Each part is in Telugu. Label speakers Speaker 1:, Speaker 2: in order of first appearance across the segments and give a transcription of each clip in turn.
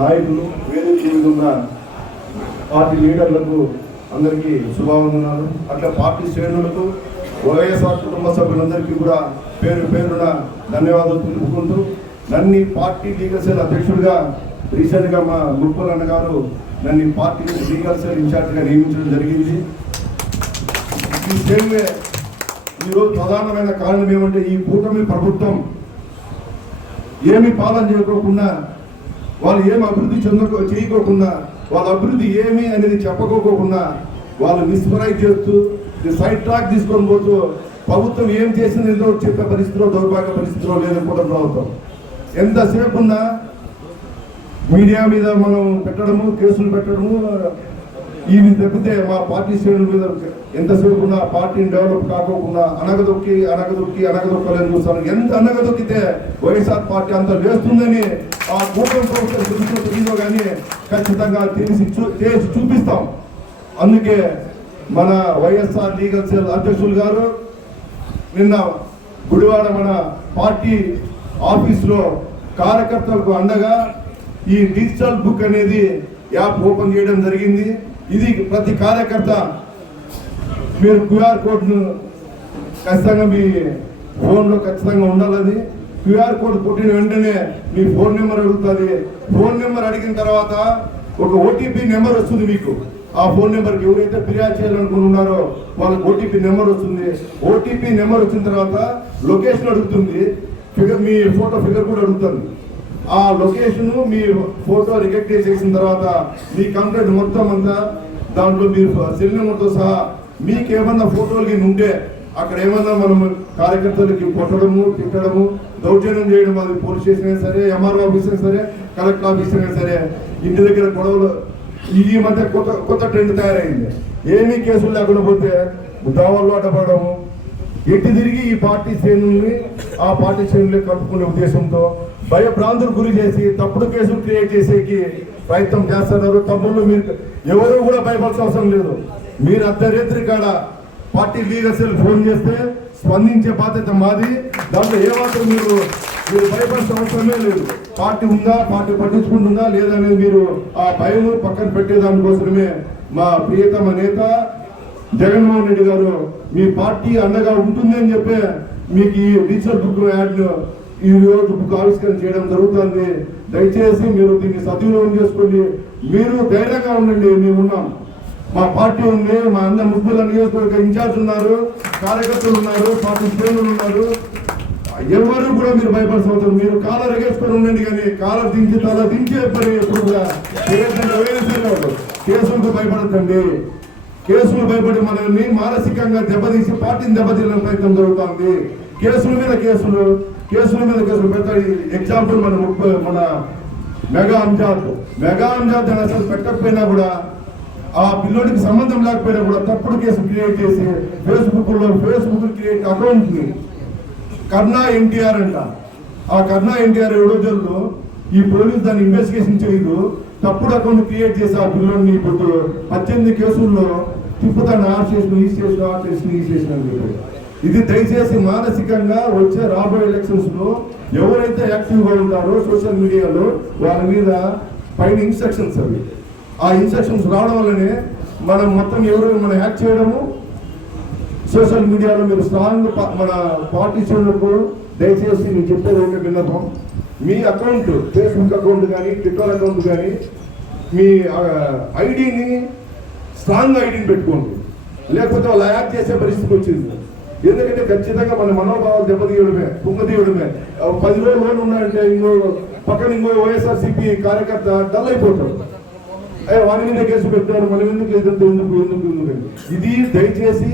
Speaker 1: నాయకులు వేదిక మీద ఉన్న పార్టీ లీడర్లకు అందరికీ శుభావందనాలు. అట్లా పార్టీ శ్రేణులకు వైఎస్ఆర్ కుటుంబ సభ్యులందరికీ కూడా పేరు పేరున ధన్యవాదాలు తెలుపుకుంటూ నన్ను పార్టీ లీగల్ సెల్ అధ్యక్షుడిగా రీసెంట్గా మా ముప్పుల్ అన్న గారు నన్ను పార్టీ లీగల్ సెల్ ఇన్ఛార్జ్గా నియమించడం జరిగింది. ఈ సేమ్ ఈరోజు ప్రధానమైన కారణం ఏమంటే ఈ కూటమి ప్రభుత్వం ఏమి పాలన చేయకోకుండా వాళ్ళు ఏమి అభివృద్ధి చెందకో చేయకోకుండా వాళ్ళ అభివృద్ధి ఏమి అనేది చెప్పుకోకుండా వాళ్ళు మిస్పరైజ్ చేస్తూ సైడ్ ట్రాక్ తీసుకొని పోతూ ప్రభుత్వం ఏం చేసింది ఏదో చెప్పే పరిస్థితిలో దౌర్భాగ్య పరిస్థితిలో లేదు కూడా ప్రభుత్వం ఎంతసేపు ఉన్నా మీడియా మీద మనం పెట్టడము కేసులు పెట్టడము ఇవి తప్పితే మా పార్టీ శ్రేణుల మీద ఎంతసేపు ఉన్నా పార్టీని డెవలప్ కాకోకుండా అనగదొక్కి అనగదొక్కి అనగదొక్కలేని చూస్తాను. ఎంత అనగదొక్కితే వైఎస్ఆర్ పార్టీ అంత వేస్తుందని కూటమి ప్రభుత్వం తెలుసో తెలియదో కానీ ఖచ్చితంగా తెలిసి చూ- చేసి చూపిస్తాం. అందుకే మన వైఎస్ఆర్ లీగల్ సెల్ అధ్యక్షులు గారు నిన్న గుడివాడ మన పార్టీ ఆఫీస్లో కార్యకర్తలకు అండగా ఈ డిజిటల్ బుక్ అనేది యాప్ ఓపెన్ చేయడం జరిగింది. ఇది ప్రతి కార్యకర్త మీరు క్యూఆర్ కోడ్ను ఖచ్చితంగా మీ ఫోన్లో ఖచ్చితంగా ఉండాలని క్యూఆర్ కోడ్ పుట్టిన వెంటనే మీ ఫోన్ నెంబర్ అడుగుతుంది. ఫోన్ నెంబర్ అడిగిన తర్వాత ఒక ఓటీపీ నెంబర్ వస్తుంది మీకు. ఆ ఫోన్ నెంబర్కి ఎవరైతే ఫిర్యాదు చేయాలనుకుంటున్నారో వాళ్ళకి ఓటీపీ నెంబర్ వస్తుంది. ఓటీపీ నెంబర్ వచ్చిన తర్వాత లొకేషన్ అడుగుతుంది. ఫిగర్ మీ ఫోటో ఫిగర్ కూడా అడుగుతుంది. ఆ లొకేషన్ మీ ఫోటో రికగ్నైజ్ చేసిన తర్వాత మీ కంప్లైంట్ మొత్తం అంతా దాంట్లో మీరు సెల్ నెంబర్తో సహా మీకు ఏమన్నా ఫోటోలు ఉంటే అక్కడ ఏమన్నా మనం కార్యకర్తలకి కొట్టడము తిట్టడము దౌర్జన్యం చేయడం అది పోలీస్ స్టేషన్ అయినా సరే ఎంఆర్ఓ ఆఫీస్ అయినా సరే కలెక్టర్ ఆఫీస్ అయినా సరే ఇంటి దగ్గర గొడవలు ఈ మధ్య కొత్త కొత్త ట్రెండ్ తయారైంది. ఏమీ కేసులు లేకుండా పోతే దావాల్లో అడ్డపడము ఎట్టి తిరిగి ఈ పార్టీ శ్రేణుల్ని ఆ పార్టీ శ్రేణుల్ని కలుపుకునే ఉద్దేశంతో భయభ్రాంతులు గురి చేసి తప్పుడు కేసులు క్రియేట్ చేసేకి ప్రయత్నం చేస్తున్నారు. తప్పులు మీరు ఎవరు కూడా భయపడాల్సిన అవసరం లేదు. మీరు అర్ధరేత్రి కాడ పార్టీ లీగల్ ఫోన్ చేస్తే స్పందించే బాధ్యత మాది. దాంట్లో ఏ మాత్రం మీరు మీరు భయపడాల్సిన అవసరమే లేదు. పార్టీ ఉందా? పార్టీ పట్టించుకుంటుందా? లేదనేది మీరు ఆ భయం పక్కన పెట్టేదానికోసమే మా ప్రియతమ నేత జగన్మోహన్ రెడ్డి గారు మీ పార్టీ అండగా ఉంటుంది అని చెప్పి మీకు ఈ డిజిటల్ బుక్ యాడ్ ఈ రోజు బుక్ ఆవిష్కరణ చేయడం జరుగుతుంది. దయచేసి మీరు దీన్ని సద్వినియోగం చేసుకోండి. మీరు ధైర్యంగా ఉండండి. మేము ఉన్నాం. మా పార్టీ ఉంది మా అందరి ముగ్గుల నియోజకవర్గ ఇన్ఛార్జ్ ఉన్నారు కార్యకర్తలు ఉన్నారు పార్టీ శ్రేణులు ఉన్నారు. ఎవరు కూడా మీరు భయపడతారు మీరు కాలర్ ఎగేసుకొని ఉండండి కానీ కాలర్ దించి తల దించే పని ఎప్పుడు కూడా కేసులకు భయపడకండి కేసులు భయపడి మనల్ని మానసికంగా దెబ్బతీసి పార్టీని దెబ్బతీయడం ప్రయత్నం జరుగుతుంది. కేసుల మీద కేసులు కేసుల మీద కేసులు పెడతాయి ఎగ్జాంపుల్ మన ముప్పై మన మెగా అంజాద్. మెగా అంజాద్ అని అసలు పెట్టకపోయినా కూడా ఆ పిల్లోడికి సంబంధం లేకపోయినా కూడా తప్పుడు కేసు క్రియేట్ చేసి ఫేస్బుక్లో ఫేస్బుక్ క్రియేట్ అకౌంట్ని. కర్ణా ఎన్టీఆర్ అంట. ఆ కర్ణా ఎన్టీఆర్ ఏడో రోజుల్లో ఈ పోలీసు దాన్ని ఇన్వెస్టిగేషన్ చేయదు. తప్పుడు అకౌంట్ క్రియేట్ చేసి ఆ పిల్లోడిని ఇప్పుడు పద్దెనిమిది కేసుల్లో తిప్పుతాను ఆ స్టేషన్ ఈ స్టేషన్ ఆ స్టేషన్ ఈ స్టేషన్ అని చెప్పి ఇది దయచేసి మానసికంగా వచ్చే రాబోయే ఎలక్షన్స్లో ఎవరైతే యాక్టివ్గా ఉంటారో సోషల్ మీడియాలో వాళ్ళ మీద పైన ఇన్స్ట్రక్షన్స్ అవి. ఆ ఇన్స్ట్రక్షన్స్ రావడం వల్లనే మనం మొత్తం ఎవరు మనం యాక్ట్ చేయడము? సోషల్ మీడియాలో మీరు స్ట్రాంగ్ మన పార్టీ దయచేసి నేను చెప్పేది ఒక విన్నపం. మీ అకౌంట్ ఫేస్బుక్ అకౌంట్ కానీ ట్విట్టర్ అకౌంట్ కానీ మీ ఐడిని స్ట్రాంగ్ ఐడిని పెట్టుకోండి. లేకపోతే వాళ్ళు యాడ్ చేసే పరిస్థితి వచ్చింది. ఎందుకంటే ఖచ్చితంగా మన మనోభావాలు దెబ్బతీయడమే కుంగతీయడమే పది రోజులు ఉన్నాయంటే ఇంకో పక్కన ఇంకో వైఎస్ఆర్సీపీ కార్యకర్త డల్ అయిపోతాడు. అయ్యో వారి మీద కేసు పెట్టారు మనం ఎందుకు ఎదురు ఎందుకు ఎందుకు ఎందుకు? ఇది దయచేసి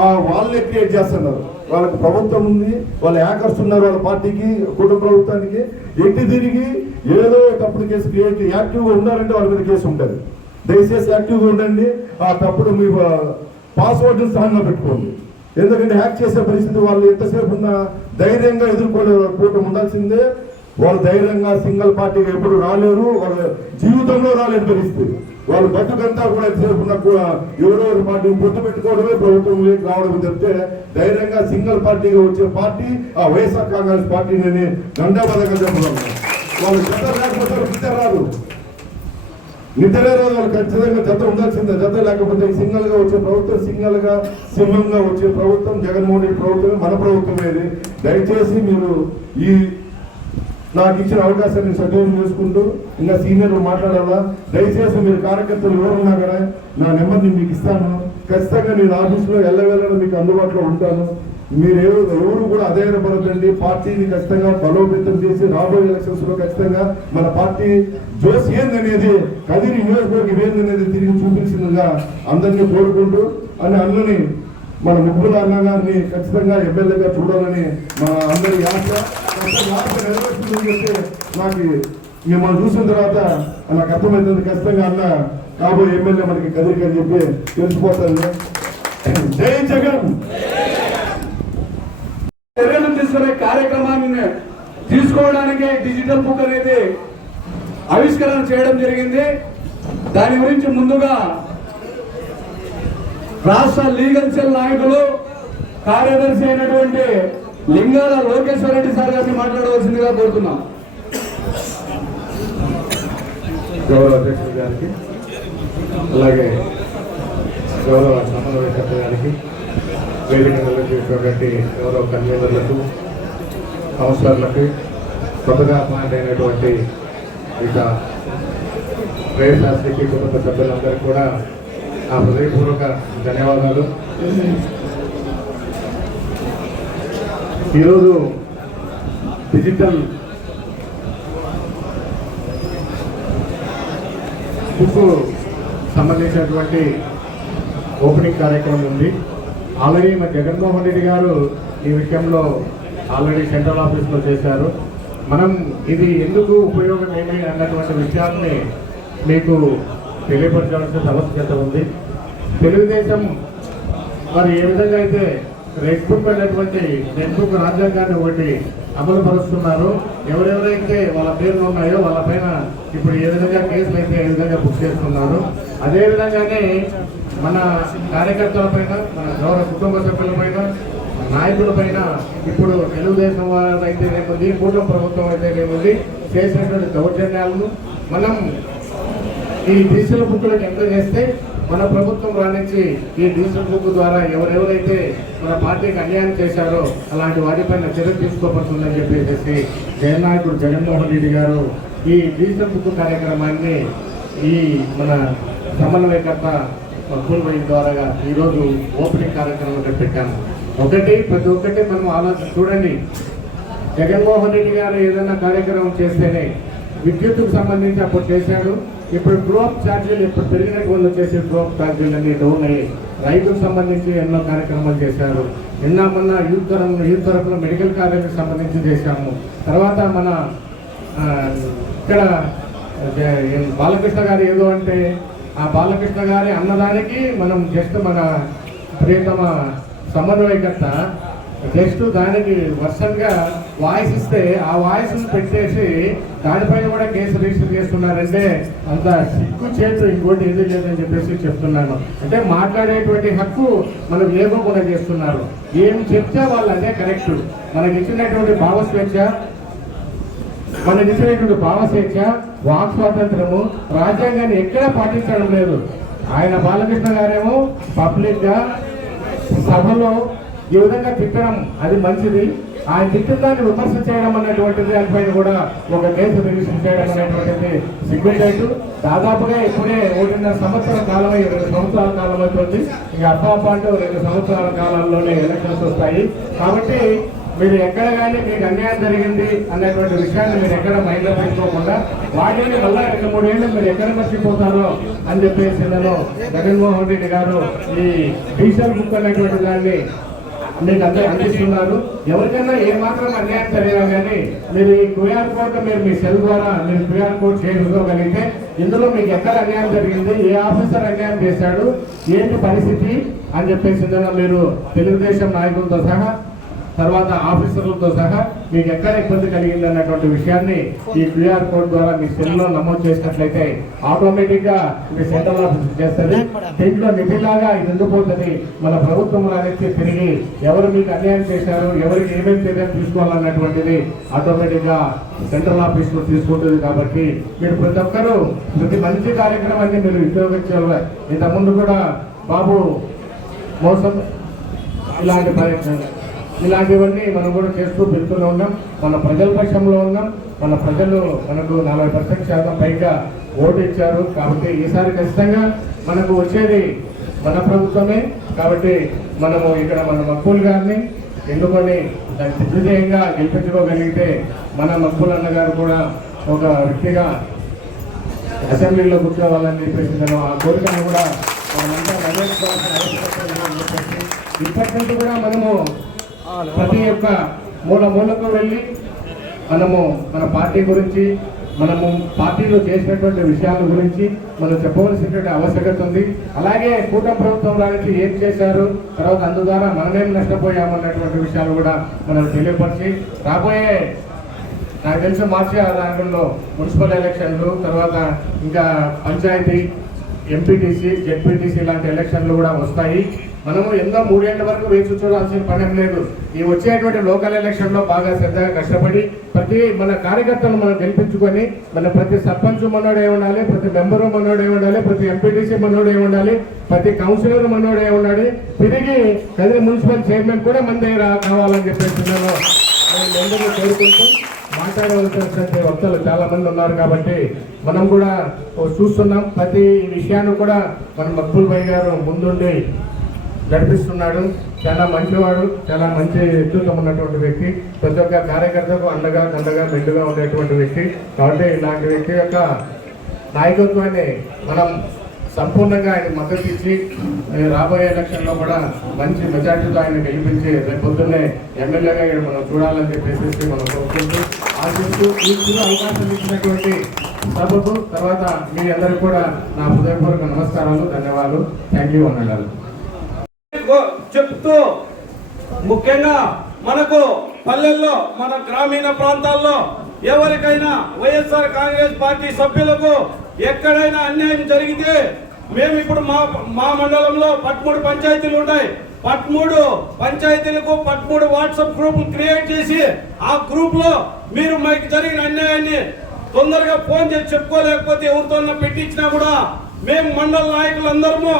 Speaker 1: ఆ వాళ్ళే క్రియేట్ చేస్తున్నారు. వాళ్ళకి ప్రభుత్వం ఉంది వాళ్ళు హ్యాకర్స్ ఉన్నారు వాళ్ళ పార్టీకి కుటుంబ ప్రభుత్వానికి. ఎట్టి తిరిగి ఏదో తప్పుడు కేసు క్రియేట్ యాక్టివ్గా ఉండాలంటే వాళ్ళ మీద కేసు ఉంటుంది. దయచేసి యాక్టివ్గా ఉండండి. ఆ తప్పుడు మీ పాస్వర్డ్ స్ట్రాంగ్గా పెట్టుకోండి. ఎందుకంటే హ్యాక్ చేసే పరిస్థితి వాళ్ళు ఎంతసేపు ఉన్నా ధైర్యంగా ఎదుర్కొనే కూటమి ఉండాల్సిందే. వాళ్ళు ధైర్యంగా సింగిల్ పార్టీగా ఎప్పుడు రాలేరు వాళ్ళ జీవితంలో రాలేని పరిస్థితి. వాళ్ళు బతుకంతా కూడా ఎంతసేపు కూడా ఎవరో ఒక పార్టీ పొత్తు పెట్టుకోవడమే ప్రభుత్వంలోకి రావడం చెప్తే ధైర్యంగా సింగిల్ పార్టీగా వచ్చే పార్టీ ఆ వైఎస్ఆర్ కాంగ్రెస్ పార్టీని గండాపదంగా చెప్పడం వాళ్ళు చెత్త లేకపోతే నిద్ర రాదు. నిద్ర రాదు వాళ్ళు ఖచ్చితంగా చెత్త ఉండాల్సిందే. చెత్త లేకపోతే సింగిల్గా వచ్చే ప్రభుత్వం సింగిల్గా సింహంగా వచ్చే ప్రభుత్వం జగన్మోహన్ రెడ్డి ప్రభుత్వమే మన ప్రభుత్వం దయచేసి మీరు ఈ నాకు ఇచ్చిన అవకాశాన్ని సద్వినియోగం చేసుకుంటూ ఇంకా సీనియర్లు మాట్లాడాలా? దయచేసి మీరు కార్యకర్తలు ఎవరున్నా కూడా నా నెంబర్ని మీకు ఇస్తాను. ఖచ్చితంగా నేను ఆఫీస్లో ఎల్లవేళలో మీకు అందుబాటులో ఉంటాను. మీరు ఎవరు కూడా అధైర్యపడదండి పార్టీని ఖచ్చితంగా బలోపేతం చేసి రాబోయే ఎలక్షన్స్లో ఖచ్చితంగా మన పార్టీ జోస్ ఏందనేది కదిరి నియోజకవర్గం ఏందనేది తిరిగి చూపించిందిగా అందరినీ కోరుకుంటూ అని అన్నని మన ముగ్గుల అన్న గారిని ఖచ్చితంగా ఎమ్మెల్యేగా చూడాలని మా అందరి ఆశ. ఖచ్చితంగా ఆశ నాకు ఇక నాకు మిమ్మల్ని చూసిన తర్వాత నాకు అర్థమవుతుంది ఖచ్చితంగా అన్న కాబోయే ఎమ్మెల్యే మనకి కదిరిక అని చెప్పి తెలిసిపోతుంది జై జగన్!
Speaker 2: చర్యలు తీసుకునే కార్యక్రమాన్ని తీసుకోవడానికి డిజిటల్ బుక్ అనేది ఆవిష్కరణ చేయడం జరిగింది. దాని గురించి ముందుగా రాష్ట్ర లీగల్ సెల్ నాయకులు కార్యదర్శి అయినటువంటి లింగాల లోకేశ్వర రెడ్డి సార్ గారిని మాట్లాడవలసిందిగా కోరుతున్నాం.
Speaker 3: గౌరవ అధ్యక్షుడు గారికి అలాగే గౌరవ సమన్వయకర్త గారికి వేదిక నిర్వహించినటువంటి గౌరవ కన్వీనర్లకు కౌన్సిలర్లకి కొత్తగా అపాయింట్ అయినటువంటి ఇక ప్రేయశాస్త్రికి కుటుంబ సభ్యులందరికీ కూడా ఆ హృదయపూర్వక ధన్యవాదాలు. ఈరోజు డిజిటల్ బుక్ సంబంధించినటువంటి ఓపెనింగ్ కార్యక్రమం ఉంది. ఆల్రెడీ మన జగన్మోహన్ రెడ్డి గారు ఈ విషయంలో ఆల్రెడీ సెంట్రల్ ఆఫీస్లో చేశారు. మనం ఇది ఎందుకు ఉపయోగం అన్నటువంటి విషయాన్ని మీకు తెలియపరచాల్సిన ఆవశ్యకత ఉంది? తెలుగుదేశం మరి ఏ విధంగా అయితే రెడ్ బుక్ అనేటువంటి రెడ్ బుక్ రాజ్యాంగాన్ని ఒకటి అమలు పరుస్తున్నారు ఎవరెవరైతే వాళ్ళ పేర్లు ఉన్నాయో వాళ్ళ పైన ఇప్పుడు ఏ విధంగా కేసులు అయితే ఏ విధంగా బుక్ చేస్తున్నారు అదే విధంగానే మన కార్యకర్తల పైన మన గౌరవ కుటుంబ సభ్యుల పైన నాయకుల పైన ఇప్పుడు తెలుగుదేశం వారు అయితేనేముంది కూటమి ప్రభుత్వం అయితేనేముంది చేసినటువంటి దౌర్జన్యాలను మనం ఈ డిజిటల్ బుక్లకు ఎంత చేస్తే మన ప్రభుత్వం రాణించి ఈ డిజిటల్ బుక్ ద్వారా ఎవరెవరైతే మన పార్టీకి అన్యాయం చేశారో అలాంటి వాటిపైన చర్య తీసుకోబడుతుందని చెప్పేసి జగన్నాయకుడు జగన్మోహన్ రెడ్డి గారు ఈ డిజిటల్ బుక్ కార్యక్రమాన్ని ఈ మన సమన్వయకర్త మక్కుల ద్వారా ఈరోజు ఓపెనింగ్ కార్యక్రమం ఇక్కడ పెట్టాము. ఒకటి ప్రతి ఒక్కటి మనం ఆలోచన చూడండి. జగన్మోహన్ రెడ్డి గారు ఏదైనా కార్యక్రమం చేస్తేనే విద్యుత్కు సంబంధించి అప్పుడు చేశాడు. ఇప్పుడు డ్రోప్ ఛార్జీలు ఇప్పుడు పెరిగినట్టు వాళ్ళు చేసే డ్రోప్ ఛార్జీలు అన్ని డౌన్ అయ్యాయి రైతుకు సంబంధించి ఎన్నో కార్యక్రమాలు చేశారు. నిన్న మొన్న యూత్ తరఫున యూత్ తరఫున మెడికల్ కాలేజీకి సంబంధించి చేశాము. తర్వాత మన ఇక్కడ బాలకృష్ణ గారు ఏదో అంటే ఆ బాలకృష్ణ గారి అన్నదానికి మనం జస్ట్ మన ప్రియతమ సమన్వయకర్త జస్ట్ దానికి వర్షంగా వాయిస్ ఇస్తే ఆ వాయిస్ పెట్టేసి దానిపైన కూడా కేసు రిజిస్టర్ చేస్తున్నారంటే అంత సిగ్గు చేతు ఇంకోటి ఏది లేదని చెప్పేసి చెప్తున్నాను. అంటే మాట్లాడేటువంటి హక్కు మనం లేకోకుండా చేస్తున్నారు. ఏం చెప్తే వాళ్ళు అదే కరెక్ట్. మనకి ఇచ్చినటువంటి భావ స్వేచ్ఛ మనకి ఇచ్చినటువంటి భావ స్వేచ్ఛ వాక్ స్వాతంత్రము రాజ్యాంగాన్ని ఎక్కడా పాటించడం లేదు. ఆయన బాలకృష్ణ గారేమో పబ్లిక్గా సభలో ఈ విధంగా తిట్టడం అది మంచిది. ఆయన తిట్టిన దాన్ని విమర్శ చేయడం అనేటువంటిది దానిపైన కూడా ఒక కేసు రిజిస్టర్ చేయడం అనేటువంటిది సిగ్గుచేటు. దాదాపుగా ఇప్పుడే ఒకటిన్నర సంవత్సరాల కాలమై రెండు సంవత్సరాల కాలం అవుతుంది ఇంకా అర్థాపాటు రెండు సంవత్సరాల కాలంలోనే ఎలక్షన్స్ వస్తాయి. కాబట్టి మీరు ఎక్కడ కానీ మీకు అన్యాయం జరిగింది అనేటువంటి విషయాన్ని మీరు ఎక్కడ మైండ్లో పెట్టుకోకుండా వాటిని మళ్ళా రెండు మూడేళ్ళు మీరు ఎక్కడ మర్చిపోతారో అని చెప్పేసి నేను జగన్మోహన్ రెడ్డి గారు ఈ డీజిల్ బుక్ అనేటువంటి దాన్ని మీకు అందరూ అందిస్తున్నారు. ఎవరికైనా ఏ మాత్రం అన్యాయం జరిగినా కానీ మీరు ఈ క్యూఆర్ కోడ్ మీరు మీ సెల్ ద్వారా మీరు క్యూఆర్ కోడ్ చేసుకోగలిగితే ఇందులో మీకు ఎక్కడ అన్యాయం జరిగింది ఏ ఆఫీసర్ అన్యాయం చేశాడు ఏంటి పరిస్థితి అని చెప్పేసి మీరు తెలుగుదేశం నాయకులతో సహా తర్వాత ఆఫీసర్లతో సహా మీకు ఎక్కడ ఇబ్బంది కలిగింది అన్నటువంటి విషయాన్ని ఈ క్యూఆర్ కోడ్ ద్వారా మీ సెల్లో నమోదు చేసినట్లయితే ఆటోమేటిక్గా మీ సెంట్రల్ ఆఫీస్ చేస్తుంది. దీంట్లో నిధిలాగా ఇది ఎందుకుపోతుంది మన ప్రభుత్వం అనేది తిరిగి ఎవరు మీకు అన్యాయం చేశారు ఎవరికి ఏమేమి చర్యలు తీసుకోవాలన్నటువంటిది ఆటోమేటిక్గా సెంట్రల్ ఆఫీస్లో తీసుకుంటుంది కాబట్టి మీరు ప్రతి ఒక్కరూ ప్రతి మంచి కార్యక్రమాన్ని మీరు ఉపయోగించాలి. ఇంతకుముందు కూడా బాబు మోసం ఇలాంటి ప్రయత్నం ఇలాంటివన్నీ మనం కూడా చేస్తూ పెడుతూనే ఉన్నాం. మన ప్రజల పక్షంలో ఉన్నాం. మన ప్రజలు మనకు నలభై పర్సెంట్ శాతం పైగా ఓటు ఇచ్చారు. కాబట్టి ఈసారి ఖచ్చితంగా మనకు వచ్చేది మన ప్రభుత్వమే. కాబట్టి మనము ఇక్కడ మన మక్కులు గారిని ఎన్నుకొని దాన్ని దిగ్విజయంగా గెలిపించుకోగలిగితే మన మక్కులు అన్నగారు కూడా ఒక వ్యక్తిగా అసెంబ్లీలో కూర్చోవాలని చెప్పేసి నేను ఆ కోరికను కూడా మనమంతా ఇప్పటి నుంచి కూడా మనము ప్రతి ఒక్క మూల మూలకు వెళ్ళి మనము మన పార్టీ గురించి మనము పార్టీలో చేసినటువంటి విషయాల గురించి మనం చెప్పవలసినటువంటి ఆవశ్యకత ఉంది. అలాగే కూటమి ప్రభుత్వం రానికి ఏం చేశారు తర్వాత అందు ద్వారా మనమేం నష్టపోయామన్నటువంటి విషయాలు కూడా మనం తెలియపరిచి రాబోయే నాకు తెలిసిన మార్చి ఆధారంలో మున్సిపల్ ఎలక్షన్లు తర్వాత ఇంకా పంచాయతీ ఎంపీటీసీ జెడ్పీటీసీ లాంటి ఎలక్షన్లు కూడా వస్తాయి. మనము ఎన్నో మూడేళ్ళ వరకు వేచి చూడాల్సిన పని లేదు. ఈ వచ్చేటువంటి లోకల్ ఎలక్షన్లో బాగా శ్రద్ధగా కష్టపడి ప్రతి మన కార్యకర్తలు మనం గెలిపించుకొని మన ప్రతి సర్పంచ్ మనోడే ఉండాలి ప్రతి మెంబరు మనోడే ఉండాలి ప్రతి ఎంపీటీసీ మనోడే ఉండాలి ప్రతి కౌన్సిలర్ మనోడే ఉండాలి. తిరిగి కదిరి మున్సిపల్ చైర్మన్ కూడా మన దగ్గర కావాలని చెప్పేసి నేను అందరూ కోరుకుంటూ మాట్లాడవలసినటువంటి వక్తలు చాలా మంది ఉన్నారు కాబట్టి మనం కూడా చూస్తున్నాం. ప్రతి విషయాన్ని కూడా మన మక్బుల్ భాయ్ గారు ముందుండి నడిపిస్తున్నాడు. చాలా మంచివాడు చాలా మంచి వ్యక్తిత్వం ఉన్నటువంటి వ్యక్తి. ప్రతి ఒక్క కార్యకర్తకు అండగా దండగా మెండుగా ఉండేటువంటి వ్యక్తి. కాబట్టి ఇలాంటి వ్యక్తి యొక్క నాయకత్వాన్ని మనం సంపూర్ణంగా ఆయన మద్దతు ఇచ్చి రాబోయే ఎలక్షన్లో కూడా మంచి మెజార్టీతో ఆయన గెలిపించి రేపు పొద్దున్నే ఎమ్మెల్యేగా ఇక్కడ మనం చూడాలని చెప్పేసి మనం కోరుకుంటూ ఆశిస్తూ ఈ అవకాశం ఇచ్చినటువంటి సభకు తర్వాత మీ అందరికీ కూడా నా హృదయపూర్వక నమస్కారాలు ధన్యవాదాలు. థ్యాంక్ యూ అన్నాడు
Speaker 2: చెప్తూ ముఖ్యంగా మనకు పల్లెల్లో మన గ్రామీణ ప్రాంతాల్లో ఎవరికైనా వైఎస్ఆర్ కాంగ్రెస్ పార్టీ సభ్యులకు ఎక్కడైనా అన్యాయం జరిగితే మేము ఇప్పుడు మా మా మండలంలో పదమూడు పంచాయతీలు ఉన్నాయి పదమూడు పంచాయతీలకు పదమూడు వాట్సాప్ గ్రూప్ క్రియేట్ చేసి ఆ గ్రూప్లో మీరు మీకు జరిగిన అన్యాయాన్ని తొందరగా ఫోన్ చేసి చెప్పుకోలేకపోతే ఎవరితో పెట్టించినా కూడా మేము మండల నాయకులందరము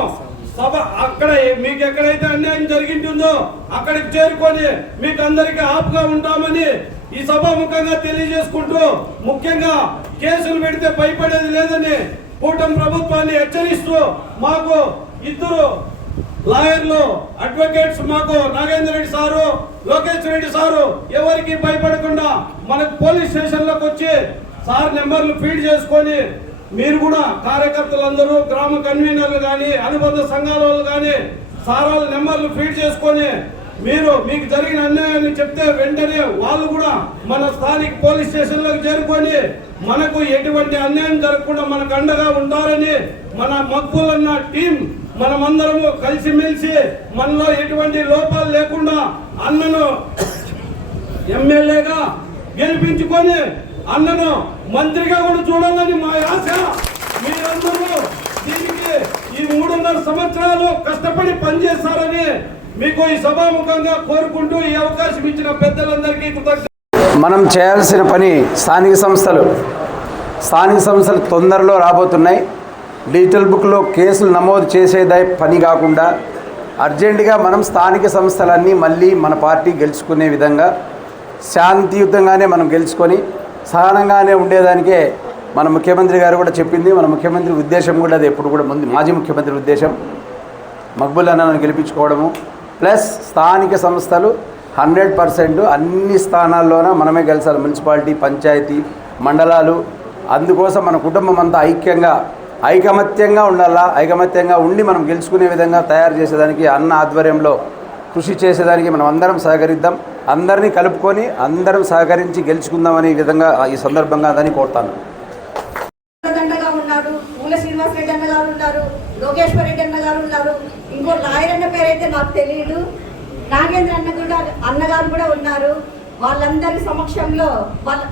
Speaker 2: సభ అక్కడ మీకు ఎక్కడైతే అన్యాయం జరిగింటుందో అక్కడికి చేరుకొని మీకు అందరికీ ఆపుగా ఉంటామని ఈ సభాముఖంగా తెలియజేసుకుంటూ ముఖ్యంగా కేసులు పెడితే భయపడేది లేదని కూటమి ప్రభుత్వాన్ని హెచ్చరిస్తూ మాకు ఇద్దరు లాయర్లు అడ్వకేట్స్ మాకు నాగేంద్ర రెడ్డి సారు లోకేష్ రెడ్డి సారు ఎవరికి భయపడకుండా మనకు పోలీస్ స్టేషన్లోకి వచ్చి సార్ నెంబర్లు ఫీడ్ చేసుకొని మీరు కూడా కార్యకర్తలందరూ గ్రామ కన్వీనర్లు కానీ అనుబంధ సంఘాల వాళ్ళు కానీ సారాల నెంబర్లు ఫీడ్ చేసుకొని మీరు మీకు జరిగిన అన్యాయాన్ని చెప్తే వెంటనే వాళ్ళు కూడా మన స్థానిక పోలీస్ స్టేషన్లోకి చేరుకొని మనకు ఎటువంటి అన్యాయం జరగకుండా మనకు అండగా ఉంటారని మన మక్బుల్ టీం మనమందరము కలిసిమెలిసి మనలో ఎటువంటి లోపాలు లేకుండా అన్నను ఎమ్మెల్యేగా గెలిపించుకొని అన్నను మంత్రిగా కూడా చూడాలని మా ఆశ. మీరందరూ దీనికి ఈ మూడున్నర సంవత్సరాలు కష్టపడి పనిచేస్తారని మీకు ఈ సభాముఖంగా కోరుకుంటూ ఈ అవకాశం ఇచ్చిన పెద్దలందరికీ కృతజ్ఞత
Speaker 4: మనం చేయాల్సిన పని స్థానిక సంస్థలు. స్థానిక సంస్థలు తొందరలో రాబోతున్నాయి. డిజిటల్ బుక్లో కేసులు నమోదు చేసేదే పని కాకుండా అర్జెంటుగా మనం స్థానిక సంస్థలన్నీ మళ్ళీ మన పార్టీ గెలుచుకునే విధంగా శాంతియుతంగానే మనం గెలుచుకొని సహనంగానే ఉండేదానికే మన ముఖ్యమంత్రి గారు కూడా చెప్పింది. మన ముఖ్యమంత్రి ఉద్దేశం కూడా అది ఎప్పుడు కూడా ముందు మాజీ ముఖ్యమంత్రి ఉద్దేశం మక్బుల్ అన్నను గెలిపించుకోవడము. ప్లస్ స్థానిక సంస్థలు హండ్రెడ్ పర్సెంట్ అన్ని స్థానాల్లోన మనమే గెలిచాలి. మున్సిపాలిటీ పంచాయతీ మండలాలు. అందుకోసం మన కుటుంబం అంతా ఐక్యంగా ఐకమత్యంగా ఉండాలా? ఐకమత్యంగా ఉండి మనం గెలుచుకునే విధంగా తయారు చేసేదానికి అన్న ఆధ్వర్యంలో కృషి చేసేదానికి మనం అందరం సహకరిద్దాం. అందరినీ కలుపుకొని అందరం సహకరించి గెలుచుకుందామనే విధంగా ఈ సందర్భంగా అదని కోరుతాను.
Speaker 5: ఉన్నారు. శ్రీనివాస్ రెడ్డి అన్న గారు ఉన్నారు. లోకేశ్వర్ రెడ్డి అన్న గారు ఉన్నారు. ఇంకో లాయర్ అన్న పేరైతే నాకు తెలియదు నాగేంద్ర అన్న కూడా అన్నగారు కూడా ఉన్నారు. వాళ్ళందరి సమక్షంలో వాళ్ళ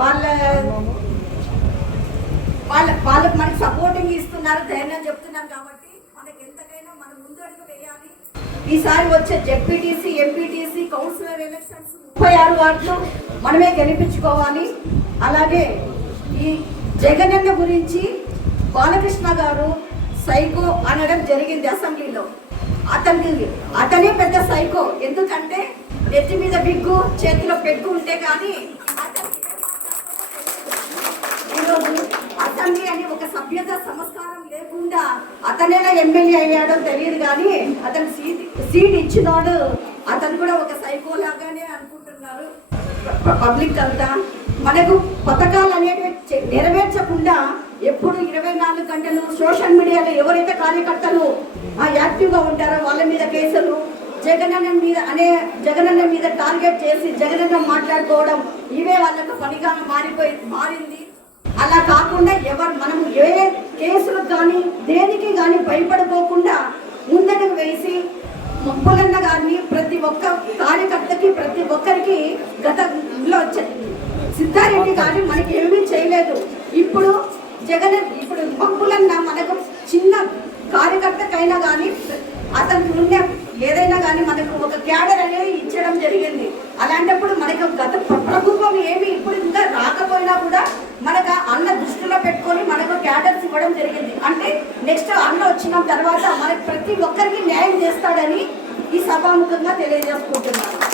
Speaker 5: వాళ్ళ వాళ్ళ వాళ్ళకి మనకి సపోర్టింగ్ ఇస్తున్నారు. ధైర్యం చెప్తున్నారు కాబట్టి మనకి ఎంతకైనా మనం ముందడుగు వేయాలి ఈసారి వచ్చే జెడ్పీటీసీ ఎంపీటీసీ కౌన్సిలర్ ఎలక్షన్స్ ముప్పై ఆరు వార్డులు మనమే గెలిపించుకోవాలి. అలాగే ఈ జగనన్న గురించి బాలకృష్ణ గారు సైకో అనడం జరిగింది అసెంబ్లీలో. అతనికి అతనే పెద్ద సైకో. ఎందుకంటే నెత్తి మీద బిగ్గు చేతిలో పెగ్గు ఉంటే కానీ ఈరోజు అసెంబ్లీ అని ఒక సభ్యత సంస్కారం లేకుండా అతనేలా ఎమ్మెల్యే అయ్యాడో తెలియదు కానీ అతను సీట్ సీట్ ఇచ్చినోడు. అతను కూడా ఒక సైకో లాగానే అనుకుంటున్నారు. పబ్లిక్ అంతా. మనకు పథకాలు అనేవి నెరవేర్చకుండా ఎప్పుడు ఇరవై నాలుగు గంటలు సోషల్ మీడియాలో ఎవరైతే కార్యకర్తలు ఆ, యాక్టివ్గా ఉంటారో వాళ్ళ మీద కేసులు జగనన్న మీద అనే జగనన్న మీద టార్గెట్ చేసి జగనన్న మాట్లాడుకోవడం ఇవే వాళ్ళకు పనిగా మారిపోయి మారింది. అలా కాకుండా ఎవరు మనము ఏ కేసులకు కానీ దేనికి కానీ భయపడిపోకుండా ముందడుగు వేసి ముప్పలన్న గారిని ప్రతి ఒక్క కార్యకర్తకి ప్రతి ఒక్కరికి గతంలో సిద్ధారెడ్డి గారు మనకి ఏమీ చేయలేదు. ఇప్పుడు జగన్ ఇప్పుడు మప్పులన్న మనకు చిన్న కార్యకర్తకైనా కానీ అతను ఉండే ఏదైనా కానీ మనకు ఒక క్యాడర్ అనేది ఇచ్చడం జరిగింది. అలాంటప్పుడు మనకు గత ప్రభుత్వం ఏమి ఇప్పుడు ఇంకా రాకపోయినా కూడా మనకు అన్న దృష్టిలో పెట్టుకొని మనకు క్యాటర్స్ ఇవ్వడం జరిగింది. అంటే నెక్స్ట్ అన్న వచ్చిన తర్వాత మనకి ప్రతి ఒక్కరికి న్యాయం చేస్తాడని ఈ సభాముఖంగా తెలియజేసుకుంటున్నాను.